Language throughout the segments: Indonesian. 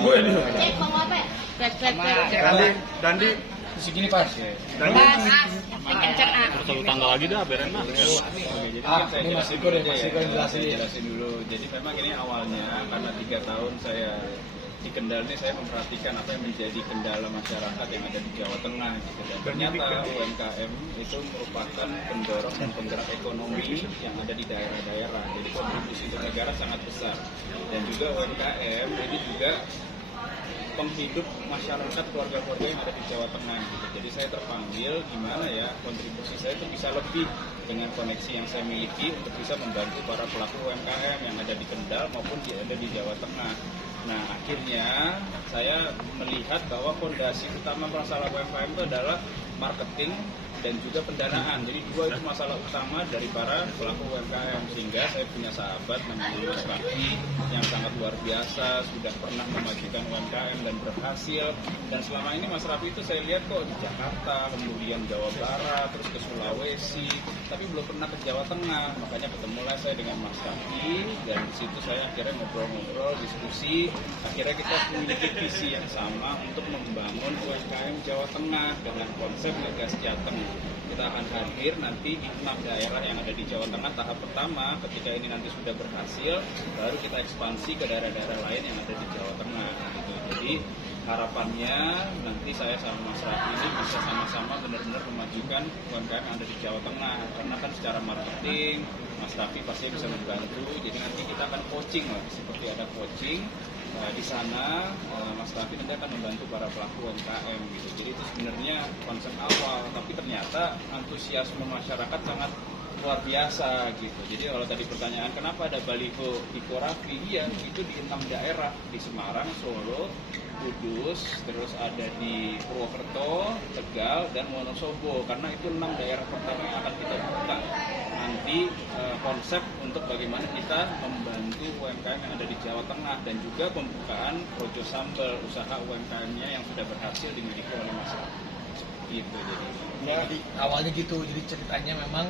Cek mau apa ya? Cek. Dandi segini pas. Pas. Yang kenceng ah. Terus satu tanggal lagi dah beren mah. Ini Mas Diko deh, Mas Diko yang jelasin dulu. Jadi memang ini awalnya karena 3 tahun saya di Kendal ini saya memperhatikan apa yang menjadi kendala masyarakat yang ada di Jawa Tengah gitu. Dan ternyata UMKM itu merupakan pendorong dan penggerak ekonomi yang ada di daerah-daerah. Jadi kontribusi untuk negara sangat besar. Dan juga UMKM ini juga penghidup masyarakat keluarga-keluarga yang ada di Jawa Tengah gitu. Jadi saya terpanggil gimana ya kontribusi saya itu bisa lebih dengan koneksi yang saya miliki untuk bisa membantu para pelaku UMKM yang ada di Kendal maupun yang ada di Jawa Tengah. Nah akhirnya saya melihat bahwa fondasi utama masalah UMKM itu adalah marketing dan juga pendanaan. Jadi 2 itu masalah utama dari para pelaku UMKM. Sehingga saya punya sahabat namanya Mas Raffi yang sangat luar biasa, sudah pernah memajukan UMKM dan berhasil. Dan selama ini Mas Raffi itu saya lihat kok di Jakarta, kemudian Jawa Barat, terus ke Sulawesi, tapi belum pernah ke Jawa Tengah. Makanya ketemulah saya dengan Mas Raffi, dan di situ saya akhirnya ngobrol-ngobrol, diskusi. Akhirnya kita memiliki visi yang sama untuk membangun UMKM Jawa Tengah dengan konsep Megas Jateng. Kita akan hadir nanti di 6 daerah yang ada di Jawa Tengah tahap pertama. Ketika ini nanti sudah berhasil, baru kita ekspansi ke daerah-daerah lain yang ada di Jawa Tengah gitu. Jadi harapannya nanti saya sama Mas Raffi ini bisa sama-sama benar-benar memajukan UMKM yang ada di Jawa Tengah. Karena kan secara marketing Mas Raffi pasti bisa membantu. Jadi nanti kita akan coaching lah, seperti ada coaching. Di sana Mas Raffi nanti akan membantu para pelaku UMKM gitu. Jadi itu sebenarnya konsep awal, tapi ternyata antusiasme masyarakat sangat luar biasa gitu. Jadi kalau tadi pertanyaan kenapa ada baliho di Korafi, iya itu di 6 daerah, di Semarang, Solo, Kudus, terus ada di Purwokerto, Tegal, dan Wonosobo. Karena itu 6 daerah pertama yang akan kita buka nanti konsep untuk bagaimana kita membantu UMKM yang ada di Jawa Tengah, dan juga pembukaan Projo Sambal, usaha UMKM-nya yang sudah berhasil dimiliki oleh masyarakat. Gitu jadi awalnya gitu. Jadi ceritanya memang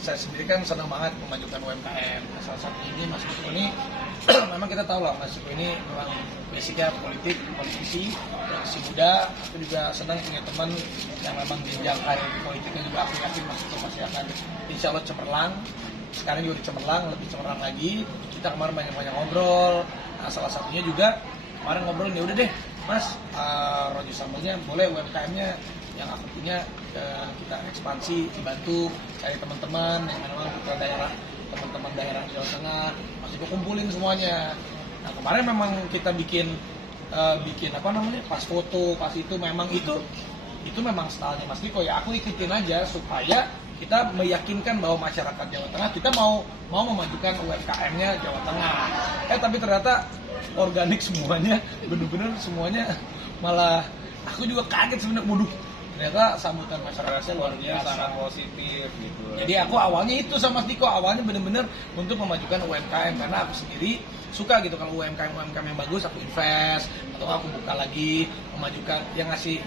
saya sendiri kan senang banget memajukan UMKM. Salah satu ini Mas Diko ini memang kita tahu lah Mas Diko ini memang basicnya politisi muda. Aku juga senang punya teman yang memang jenjang karir di politiknya juga aku yakin Mas Diko masih akan insya Allah cemerlang. Sekarang juga di cemerlang, lebih cemerlang lagi. Kita kemarin banyak-banyak ngobrol. Nah salah satunya juga kemarin ngobrol nih, udah deh Mas, Projo Sambalnya boleh UMKM-nya yang aku punya kita ekspansi, dibantu cari teman-teman yang memang ke daerah, teman-teman daerah Jawa Tengah, masih kumpulin semuanya. Nah kemarin memang kita bikin pas foto, pas itu memang itu memang stylenya Mas Diko ya, aku ikutin aja supaya kita meyakinkan bahwa masyarakat Jawa Tengah kita mau memajukan UMKM-nya Jawa Tengah. Tapi ternyata organik semuanya, bener-bener semuanya, malah aku juga kaget sebenarnya, waduh ternyata sambutan masyarakatnya luar biasa, sangat positif gitu. Jadi aku awalnya itu sama Mas Diko, awalnya bener-bener untuk memajukan UMKM, karena aku sendiri suka gitu kalau UMKM yang bagus aku invest, atau aku buka lagi memajukan, yang ngasih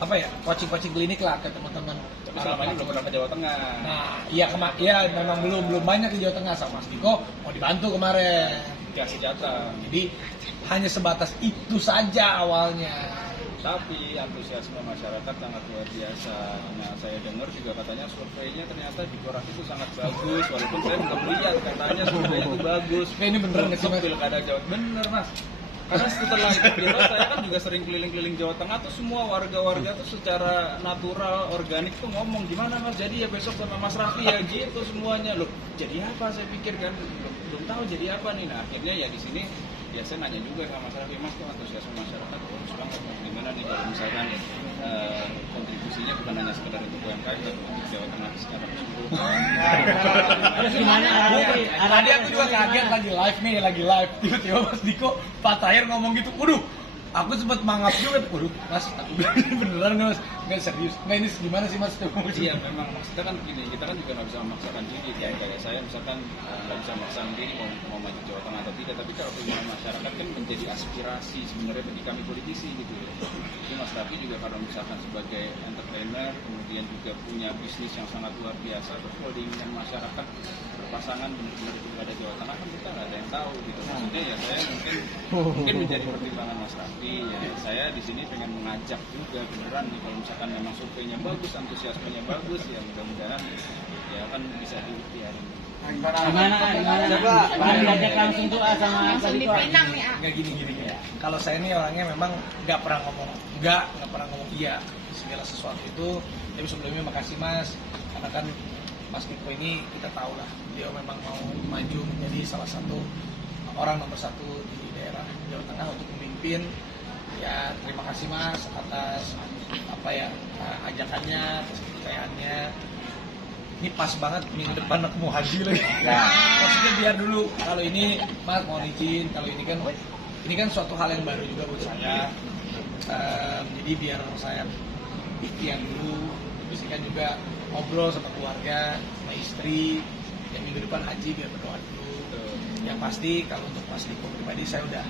apa ya, coaching klinik lah ke teman-teman. Selama ini belum pernah ke Jawa Tengah. Nah, iya memang belum banyak di Jawa Tengah. Sama Mas Diko mau dibantu kemarin. Dikasih jatah. Jadi hanya sebatas itu saja awalnya. Tapi antusiasme masyarakat sangat luar biasa. Nah, saya dengar juga katanya surveinya ternyata di Korafi itu sangat bagus. Walaupun saya belum lihat, katanya surveinya itu bagus. Ini beneran nggak sih Mas? Pilkada Jawa. Bener Mas. Karena setelah itu viral, saya kan juga sering keliling-keliling Jawa Tengah tuh, semua warga-warga tuh secara natural, organik tuh ngomong, gimana Mas, jadi ya besok sama Mas Raffi ya gitu semuanya. Loh, jadi apa, saya pikir kan belum tahu jadi apa nih. Nah akhirnya ya di sini ya saya nanya juga sama Mas Raffi, Mas tuh antusiasme masyarakat bagus banget, gimana nih kalau misalkan kontribusinya bukan hanya sekedar untuk UMKM tapi untuk Jawa Tengah secara keseluruhan. Gimana? Tadi aku juga kaget lagi live. Tiba-tiba Mas Diko Pak Tahir ngomong gitu. Waduh, aku sempat mangap juga. Waduh, Mas, aku bilang ini beneran nggak Mas? Nggak serius. Nggak, ini gimana sih Mas? Iya memang maksudnya kan gini, kita kan juga nggak bisa memaksakan diri kayak saya misalkan nggak bisa memaksakan diri mau maju Jawa Tengah atau tidak, tapi kalau keinginan masyarakat kan menjadi aspirasi sebenarnya bagi kami politisi gitu ya. Jadi Mas Raffi juga kalau misalkan sebagai entrepreneur kemudian juga punya bisnis yang sangat luar biasa, terus kalau diinginkan masyarakat berpasangan benar-benar di pada Jawa Tengah kan kita nggak ada yang tahu gitu. Maksudnya ya saya mungkin menjadi pertimbangan Mas Raffi ya, saya di sini pengen mengajak juga beneran nih kalau misalkan memang surveinya bagus, antusiasmenya bagus, ya mudah-mudahan ya kan bisa diikhtiar. Gimana? Coba diajak langsung tuh sama Langsung dipinang nih A. Nggak gini ya. Kalau saya ini orangnya memang nggak pernah ngomong nggak pernah ngomong iya segala sesuatu itu. Tapi sebelumnya makasih Mas, karena kan Mas Niko ini kita tahu lah dia memang mau maju menjadi salah satu orang nomor satu di daerah Jawa Tengah untuk memimpin. Ya terima kasih Mas atas apa ya ajakannya, atas kepercayaannya. Ini pas banget minggu depan aku mau haji lagi. Maksudnya biar dulu kalau ini Mas mau izin, kalau ini kan suatu hal yang baru juga buat saya. Jadi biar saya ikhtiar dulu, terus kan juga ngobrol sama keluarga, sama istri. Yang minggu depan haji biar berdoa dulu. Yang pasti kalau untuk Mas Niko pribadi saya udah